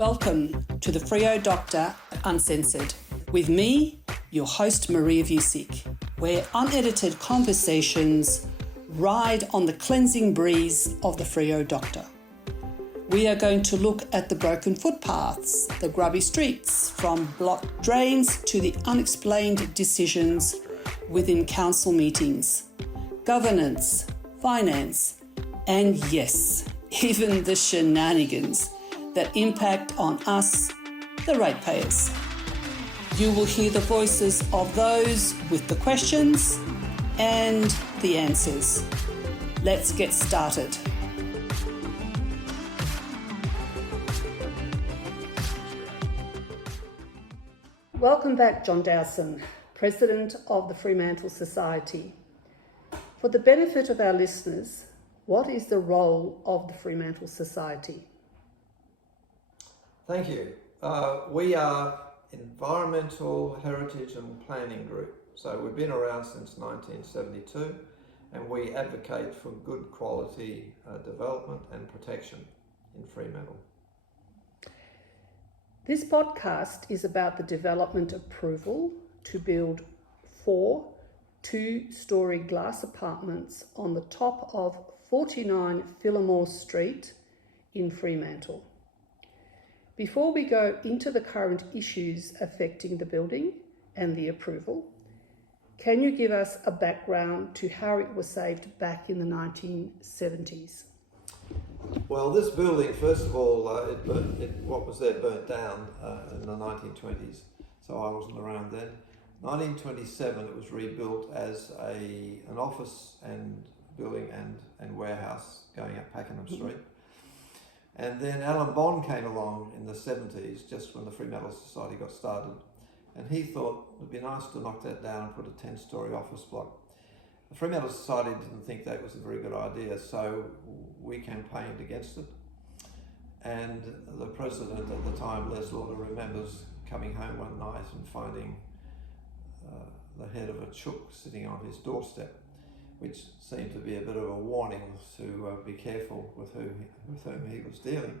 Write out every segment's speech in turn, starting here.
Welcome to the Freo Doctor Uncensored, with me, your host Maria Vusic, where unedited conversations ride on the cleansing breeze of the Freo Doctor. We are going to look at the broken footpaths, the grubby streets, from blocked drains to the unexplained decisions within council meetings, governance, finance, and yes, even the shenanigans that impact on us, the ratepayers. You will hear the voices of those with the questions and the answers. Let's get started. Welcome back, John Dowson, President of the Fremantle Society. For the benefit of our listeners, what is the role of the Fremantle Society? Thank you. We are Environmental Heritage and Planning Group. So we've been around since 1972 and we advocate for good quality development and protection in Fremantle. This podcast is about the development approval to build 4 two-storey glass apartments on the top of 49 Phillimore Street in Fremantle. Before we go into the current issues affecting the building and the approval, can you give us a background to how it was saved back in the 1970s? Well, this building, first of all, what was there burnt down in the 1920s, so I wasn't around then. 1927, it was rebuilt as an office and building and warehouse going up Pakenham Street. And then Alan Bond came along in the 70s, just when the Fremantle Society got started, and he thought it would be nice to knock that down and put a 10-storey office block. The Fremantle Society didn't think that was a very good idea, so we campaigned against it. And the president at the time, Les Lauder, remembers coming home one night and finding the head of a chook sitting on his doorstep, which seemed to be a bit of a warning to be careful with whom he was dealing.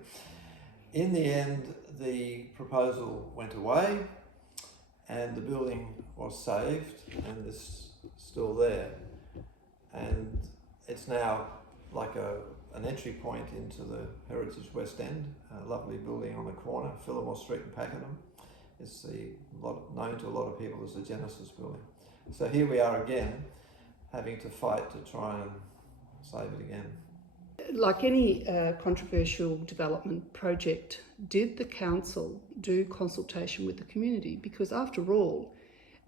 In the end, the proposal went away and the building was saved and is still there. And it's now like an entry point into the Heritage West End, a lovely building on the corner, Phillimore Street and Pakenham. It's known to a lot of people as the Genesis building. So here we are again, having to fight to try and save it again. Like any controversial development project, did the council do consultation with the community? Because after all,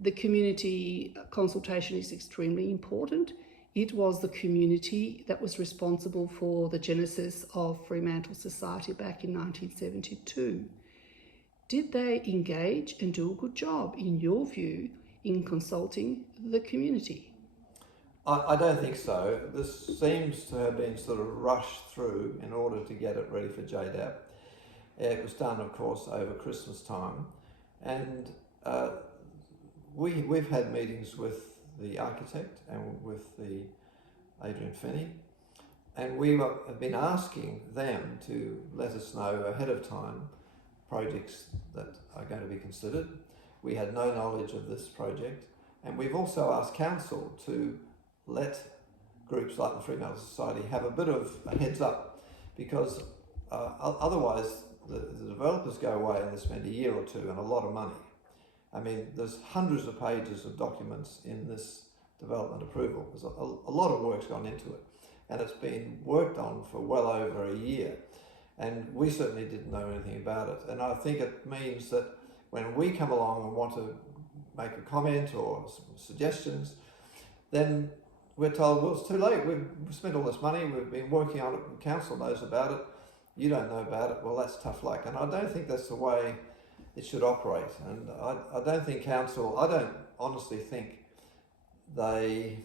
the community consultation is extremely important. It was the community that was responsible for the genesis of Fremantle Society back in 1972. Did they engage and do a good job, in your view, in consulting the community? I don't think so. This seems to have been sort of rushed through in order to get it ready for JDAP. It was done, of course, over Christmas time. And we've had meetings with the architect and with the Adrian Finney. And we have been asking them to let us know ahead of time projects that are going to be considered. We had no knowledge of this project. And we've also asked council to let groups like the Fremantle Society have a bit of a heads up, because otherwise the developers go away and they spend a year or two and a lot of money. I mean, there's hundreds of pages of documents in this development approval. There's a lot of work's gone into it, and it's been worked on for well over a year. And we certainly didn't know anything about it. And I think it means that when we come along and want to make a comment or some suggestions, then we're told, well, it's too late. We've spent all this money. We've been working on it. The council knows about it. You don't know about it. Well, that's tough luck. And I don't think that's the way it should operate. And I don't think council, I don't honestly think they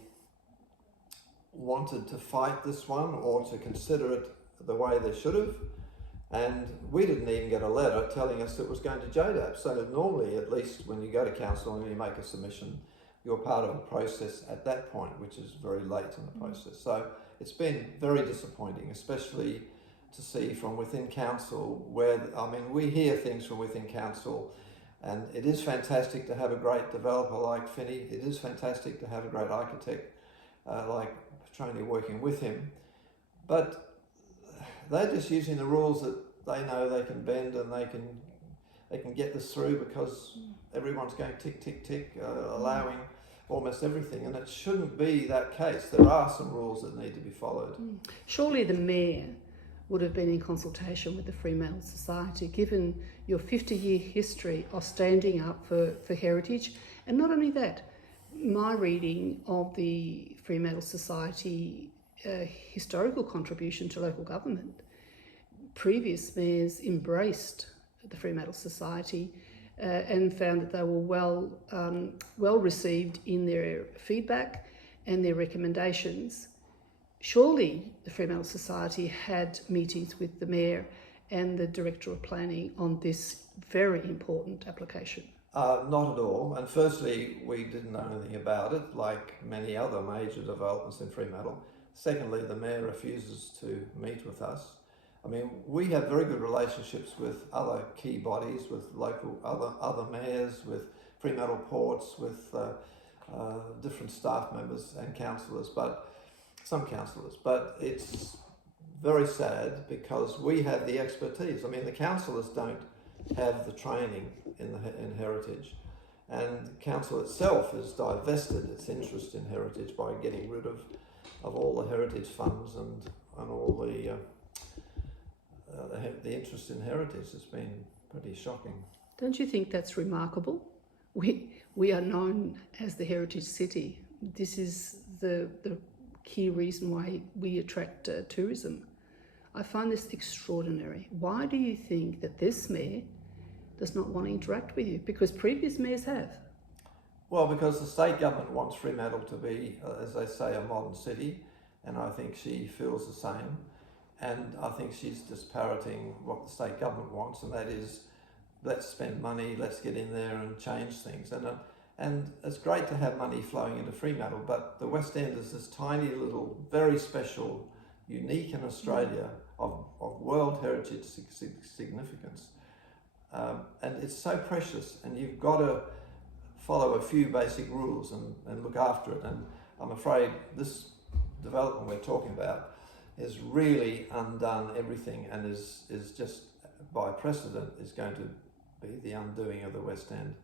wanted to fight this one or to consider it the way they should have. And we didn't even get a letter telling us it was going to JDAP. So normally, at least when you go to council and you make a submission, you're part of a process at that point, which is very late in the process. So it's been very disappointing, especially to see from within council we hear things from within council, and it is fantastic to have a great developer like Finney. It is fantastic to have a great architect like Petroni working with him, but they're just using the rules that they know they can bend, and they can get this through because everyone's going tick, tick, tick, allowing almost everything, and it shouldn't be that case. There are some rules that need to be followed. Surely the Mayor would have been in consultation with the Fremantle Society, given your 50-year history of standing up for heritage. And not only that, my reading of the Fremantle Society historical contribution to local government, previous mayors embraced the Fremantle Society and found that they were well received in their feedback and their recommendations. Surely the Fremantle Society had meetings with the Mayor and the Director of Planning on this very important application. Not at all. And firstly, we didn't know anything about it, like many other major developments in Fremantle. Secondly, the Mayor refuses to meet with us. I mean, we have very good relationships with other key bodies, with local other mayors, with Fremantle Ports, with different staff members and councillors, some councillors. But it's very sad because we have the expertise. I mean, the councillors don't have the training in heritage, and council itself has divested its interest in heritage by getting rid of all the heritage funds and all the interest in heritage has been pretty shocking. Don't you think that's remarkable? We are known as the Heritage City. This is the key reason why we attract tourism. I find this extraordinary. Why do you think that this Mayor does not want to interact with you? Because previous mayors have. Well, because the state government wants Fremantle to be, as they say, a modern city, and I think she feels the same. And I think she's just parroting what the state government wants, and that is, let's spend money, let's get in there and change things. And it's great to have money flowing into Fremantle, but the West End is this tiny little, very special, unique in Australia of World Heritage significance. And it's so precious, and you've got to follow a few basic rules and look after it. And I'm afraid this development we're talking about has really undone everything, and is just by precedent is going to be the undoing of the West End.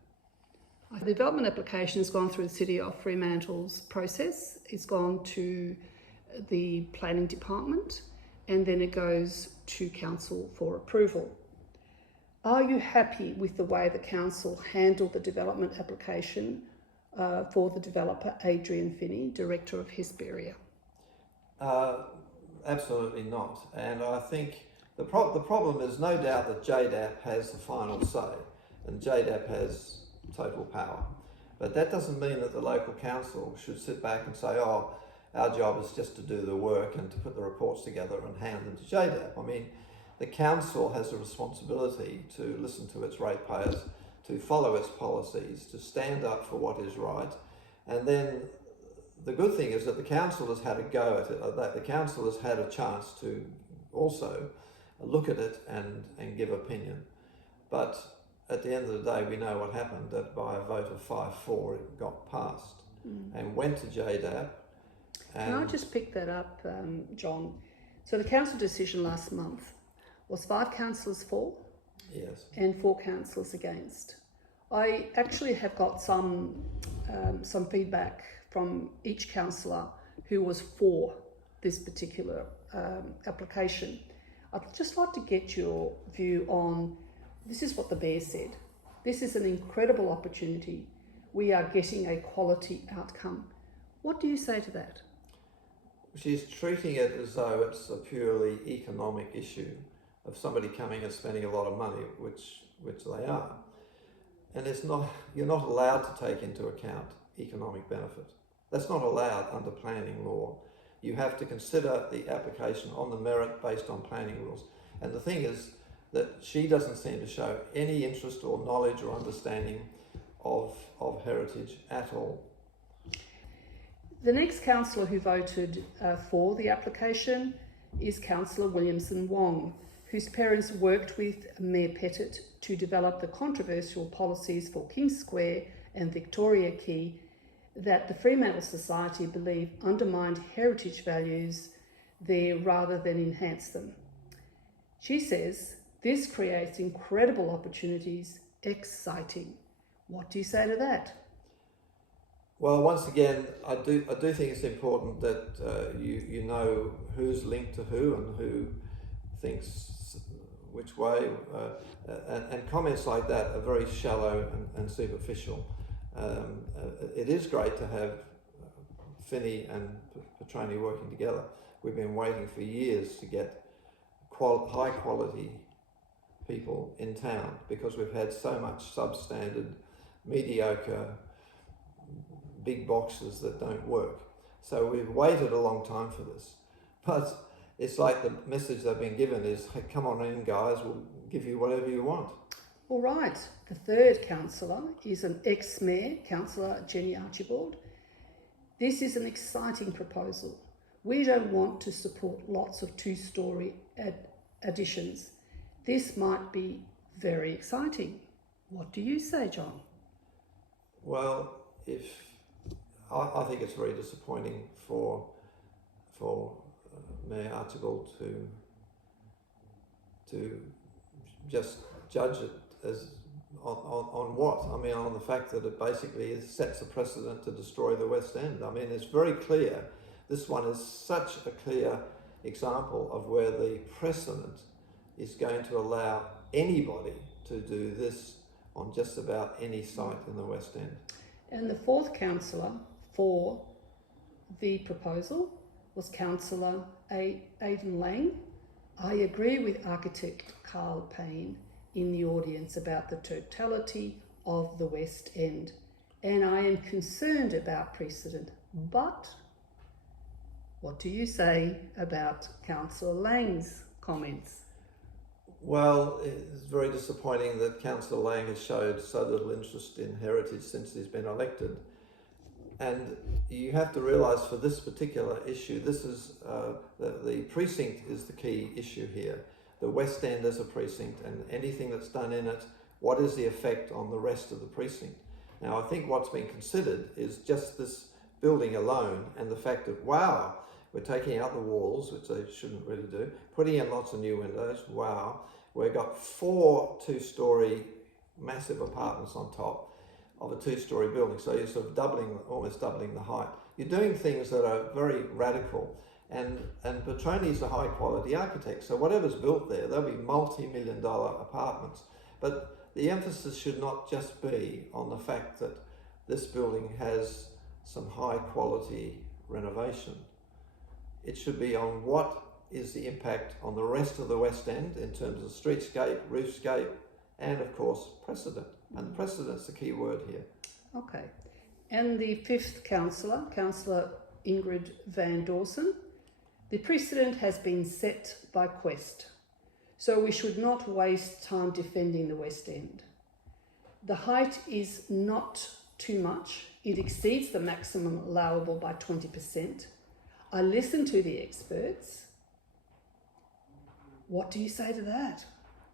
The development application has gone through the City of Fremantle's process. It's gone to the Planning Department, and then it goes to Council for approval. Are you happy with the way the Council handled the development application for the developer Adrian Finney, Director of Hesperia? Absolutely not. And I think the problem is no doubt that JDAP has the final say, and JDAP has total power. But that doesn't mean that the local council should sit back and say, oh, our job is just to do the work and to put the reports together and hand them to JDAP. I mean, the council has a responsibility to listen to its ratepayers, to follow its policies, to stand up for what is right. And then the good thing is that the council has had a go at it, that the council has had a chance to also look at it and give opinion. But at the end of the day, we know what happened, that by a vote of 5-4, it got passed and went to JDAP. Can I just pick that up, John? So the council decision last month was 5 councillors for, yes, and 4 councillors against. I actually have got some feedback from each councillor who was for this particular application. I'd just like to get your view on, this is what the Mayor said. This is an incredible opportunity. We are getting a quality outcome. What do you say to that? She's treating it as though it's a purely economic issue of somebody coming and spending a lot of money, which they are. And you're not allowed to take into account economic benefit. That's not allowed under planning law. You have to consider the application on the merit based on planning rules. And the thing is that she doesn't seem to show any interest or knowledge or understanding of heritage at all. The next councillor who voted for the application is Councillor Williamson Wong, whose parents worked with Mayor Pettit to develop the controversial policies for King's Square and Victoria Quay that the Fremantle Society believe undermined heritage values there rather than enhance them. She says this creates incredible opportunities. Exciting. What do you say to that? Well, once again, I do think it's important that you know who's linked to who and who thinks which way, and comments like that are very shallow and superficial. It is great to have Finney and Petroni working together. We've been waiting for years to get high quality people in town because we've had so much substandard, mediocre, big boxes that don't work. So we've waited a long time for this. But it's like the message they've been given is, hey, come on in guys, we'll give you whatever you want. All right, the third councillor is an ex-mayor, Councillor Jenny Archibald. This is an exciting proposal. We don't want to support lots of two-storey additions. This might be very exciting. What do you say, John? Well, I think it's very disappointing for Mayor Archibald to just judge it as on what? I mean, on the fact that it basically sets a precedent to destroy the West End. I mean, it's very clear. This one is such a clear example of where the precedent is going to allow anybody to do this on just about any site in the West End. And the fourth councillor for the proposal was Councillor Aidan Lang. I agree with architect Carl Payne in the audience about the totality of the West End, and I am concerned about precedent. But what do you say about Councillor Lang's comments? Well, it's very disappointing that Councillor Lang has showed so little interest in heritage since he's been elected. And you have to realise for this particular issue, this is the precinct is the key issue here. The West End as a precinct, and anything that's done in it, what is the effect on the rest of the precinct? Now, I think what's been considered is just this building alone and the fact that, wow, we're taking out the walls, which they shouldn't really do, putting in lots of new windows, wow. We've got 4 two-storey massive apartments on top of a two-storey building, so you're sort of almost doubling the height. You're doing things that are very radical, and Petroni's a high-quality architect, so whatever's built there, they'll be multi-million-dollar apartments. But the emphasis should not just be on the fact that this building has some high-quality renovation. It should be on what is the impact on the rest of the West End in terms of streetscape, roofscape, and of course precedent. And precedent's the key word here. Okay. And the fifth councillor, Councillor Ingrid Van Dawson. The precedent has been set by Quest, so we should not waste time defending the West End. The height is not too much. It exceeds the maximum allowable by 20%. I listened to the experts. What do you say to that?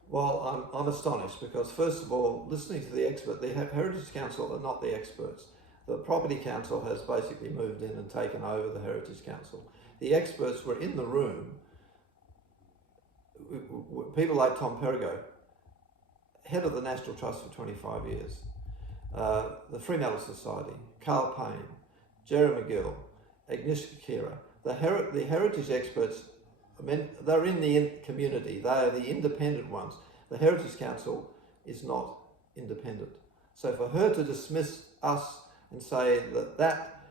Well, I'm astonished because, first of all, listening to the expert, the Heritage Council are not the experts. The Property Council has basically moved in and taken over the Heritage Council. The experts were in the room. People like Tom Perigo, head of the National Trust for 25 years, the Fremantle Society, Carl Payne, Jerry McGill, Agnieszka Kira. The heritage experts, I mean, they're in the community. They are the independent ones. The Heritage Council is not independent. So for her to dismiss us and say that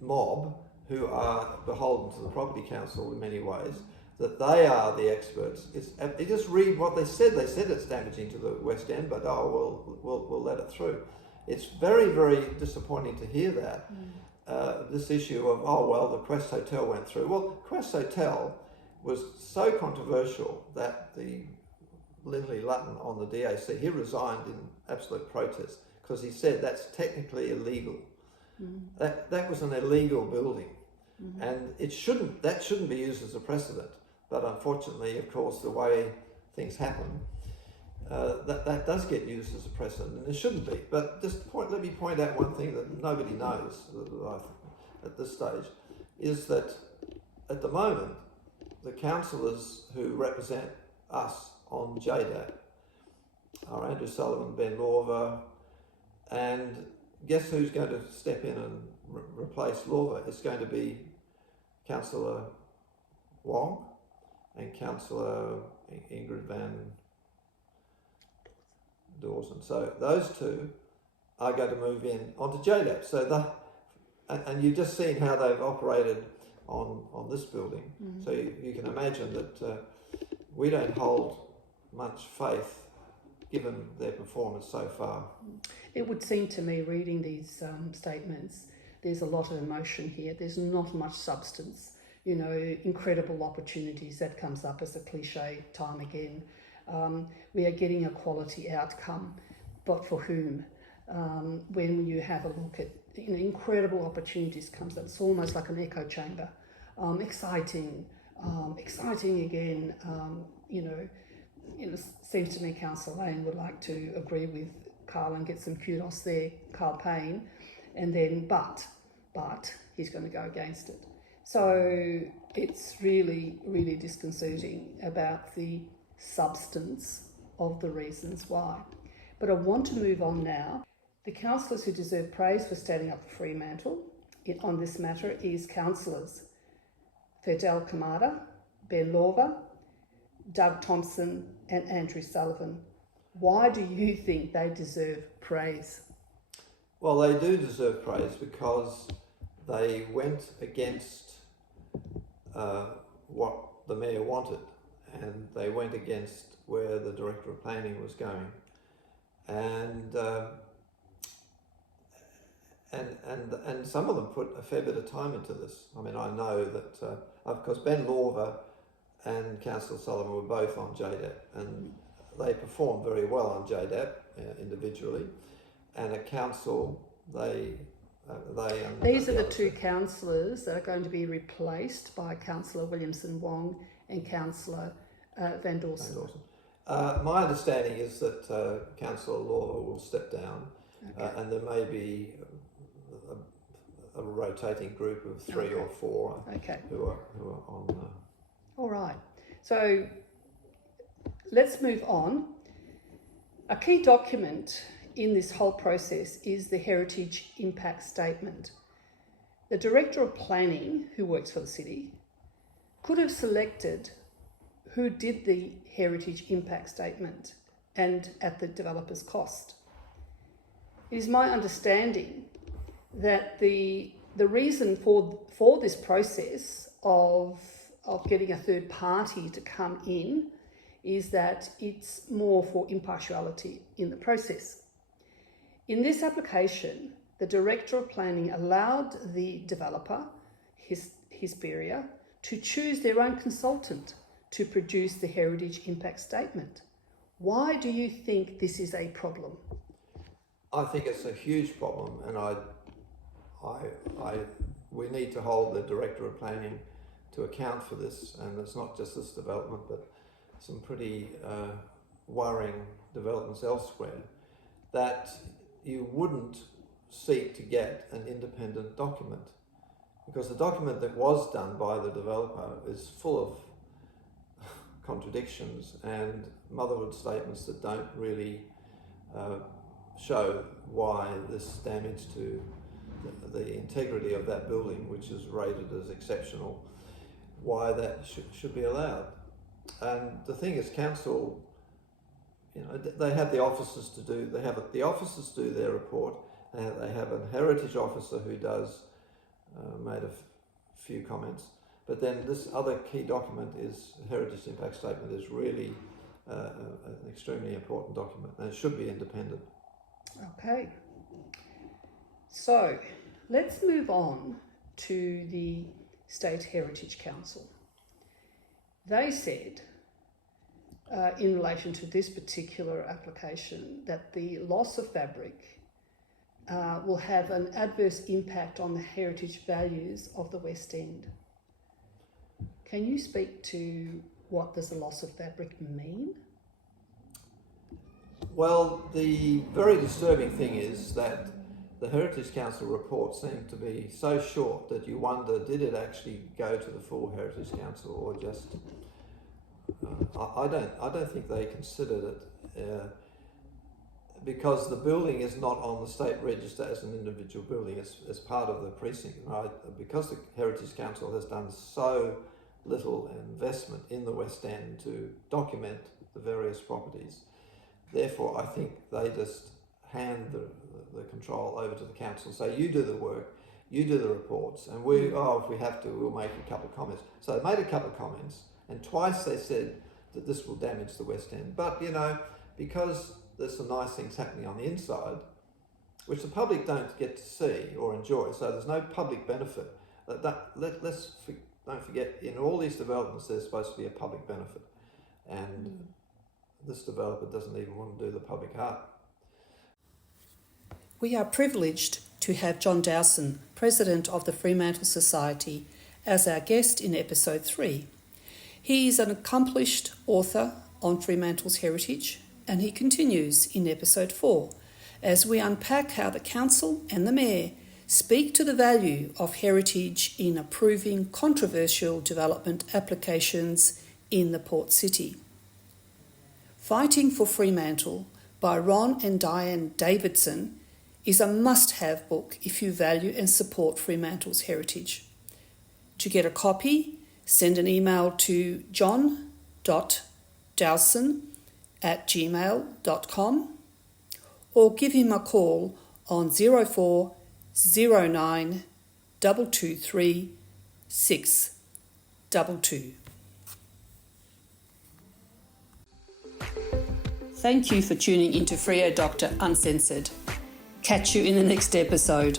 mob, who are beholden to the Property Council in many ways, that they are the experts, you just read what they said. They said it's damaging to the West End, but we'll let it through. It's very, very disappointing to hear that. This issue of, the Quest Hotel went through. Well, Quest Hotel was so controversial that the Lindley Lutton on the DAC, he resigned in absolute protest because he said that's technically illegal. That was an illegal building. And that shouldn't be used as a precedent. But unfortunately, of course, the way things happen, that does get used as a precedent, and it shouldn't be. But let me point out one thing that nobody knows at this stage, is that at the moment, the councillors who represent us on JDAP are Andrew Sullivan, Ben Lorver, and guess who's going to step in and replace Lorver? It's going to be Councillor Wong and Councillor Ingrid Van Dawson. So those two are going to move in onto JDAP. So and you've just seen how they've operated on this building. So you can imagine that we don't hold much faith given their performance so far. It would seem to me, reading these statements, there's a lot of emotion here. There's not much substance. You know, incredible opportunities, that comes up as a cliche time again. We are getting a quality outcome, but for whom? When you have a look at, you know, incredible opportunities comes up, it's almost like an echo chamber. Exciting again. You know, it seems to me Councillor Lane would like to agree with Carl and get some kudos there, Carl Payne, and then but he's going to go against it. So it's really, really disconcerting about the substance of the reasons why. But I want to move on now. The councillors who deserve praise for standing up for Fremantle on this matter is councillors Fidel Kamada, Ben Lorver, Doug Thompson and Andrew Sullivan. Why do you think they deserve praise? Well, they do deserve praise because they went against what the Mayor wanted, and they went against where the Director of Planning was going. And some of them put a fair bit of time into this. I mean, I know that, because Ben Lorver and Councillor Sullivan were both on JDAP, and they performed very well on JDAP individually, and at council these are the two councillors that are going to be replaced by Councillor Williamson Wong and Councillor Van Dawson. My understanding is that Councillor Lorver will step down, and there may be a rotating group of three or four who are on. All right, so let's move on. A key document in this whole process is the Heritage Impact Statement. The Director of Planning, who works for the city, could have selected who did the Heritage Impact Statement and at the developer's cost. It is my understanding that the reason for this process of getting a third party to come in is that it's more for impartiality in the process. In this application, the Director of Planning allowed the developer, Hesperia, to choose their own consultant to produce the Heritage Impact Statement. Why do you think this is a problem? I think it's a huge problem, and we need to hold the Director of Planning to account for this, and it's not just this development, but some pretty worrying developments elsewhere, that you wouldn't seek to get an independent document, because the document that was done by the developer is full of contradictions and motherhood statements that don't really show why this damage to the integrity of that building, which is rated as exceptional, why that should be allowed. And the thing is, council, you know, they have the officers to do. The officers do their report. They have a heritage officer who does made a few comments. But then this other key document is Heritage Impact Statement is really an extremely important document, and it should be independent. Okay. So let's move on to the State Heritage Council. They said, in relation to this particular application, that the loss of fabric will have an adverse impact on the heritage values of the West End. Can you speak to what does the loss of fabric mean? Well, the very disturbing thing is that the Heritage Council report seemed to be so short that you wonder, did it actually go to the full Heritage Council, or just... I don't think they considered it, because the building is not on the state register as an individual building, as part of the precinct, right? Because the Heritage Council has done so little investment in the West End to document the various properties. Therefore, I think they just hand the control over to the council. So you do the work, you do the reports, and if we have to, we'll make a couple of comments. So they made a couple of comments, and twice they said that this will damage the West End. But, because there's some nice things happening on the inside, which the public don't get to see or enjoy, so there's no public benefit. Don't forget, in all these developments, there's supposed to be a public benefit. And this developer doesn't even want to do the public art. We are privileged to have John Dowson, President of the Fremantle Society, as our guest in episode 3. He is an accomplished author on Fremantle's heritage, and he continues in episode 4 as we unpack how the council and the mayor speak to the value of heritage in approving controversial development applications in the port city. Fighting for Fremantle by Ron and Diane Davidson is a must-have book if you value and support Fremantle's heritage. To get a copy, send an email to john.dowson@gmail.com or give him a call on 0409 223 622. Thank you for tuning into Freo Doctor Uncensored. Catch you in the next episode.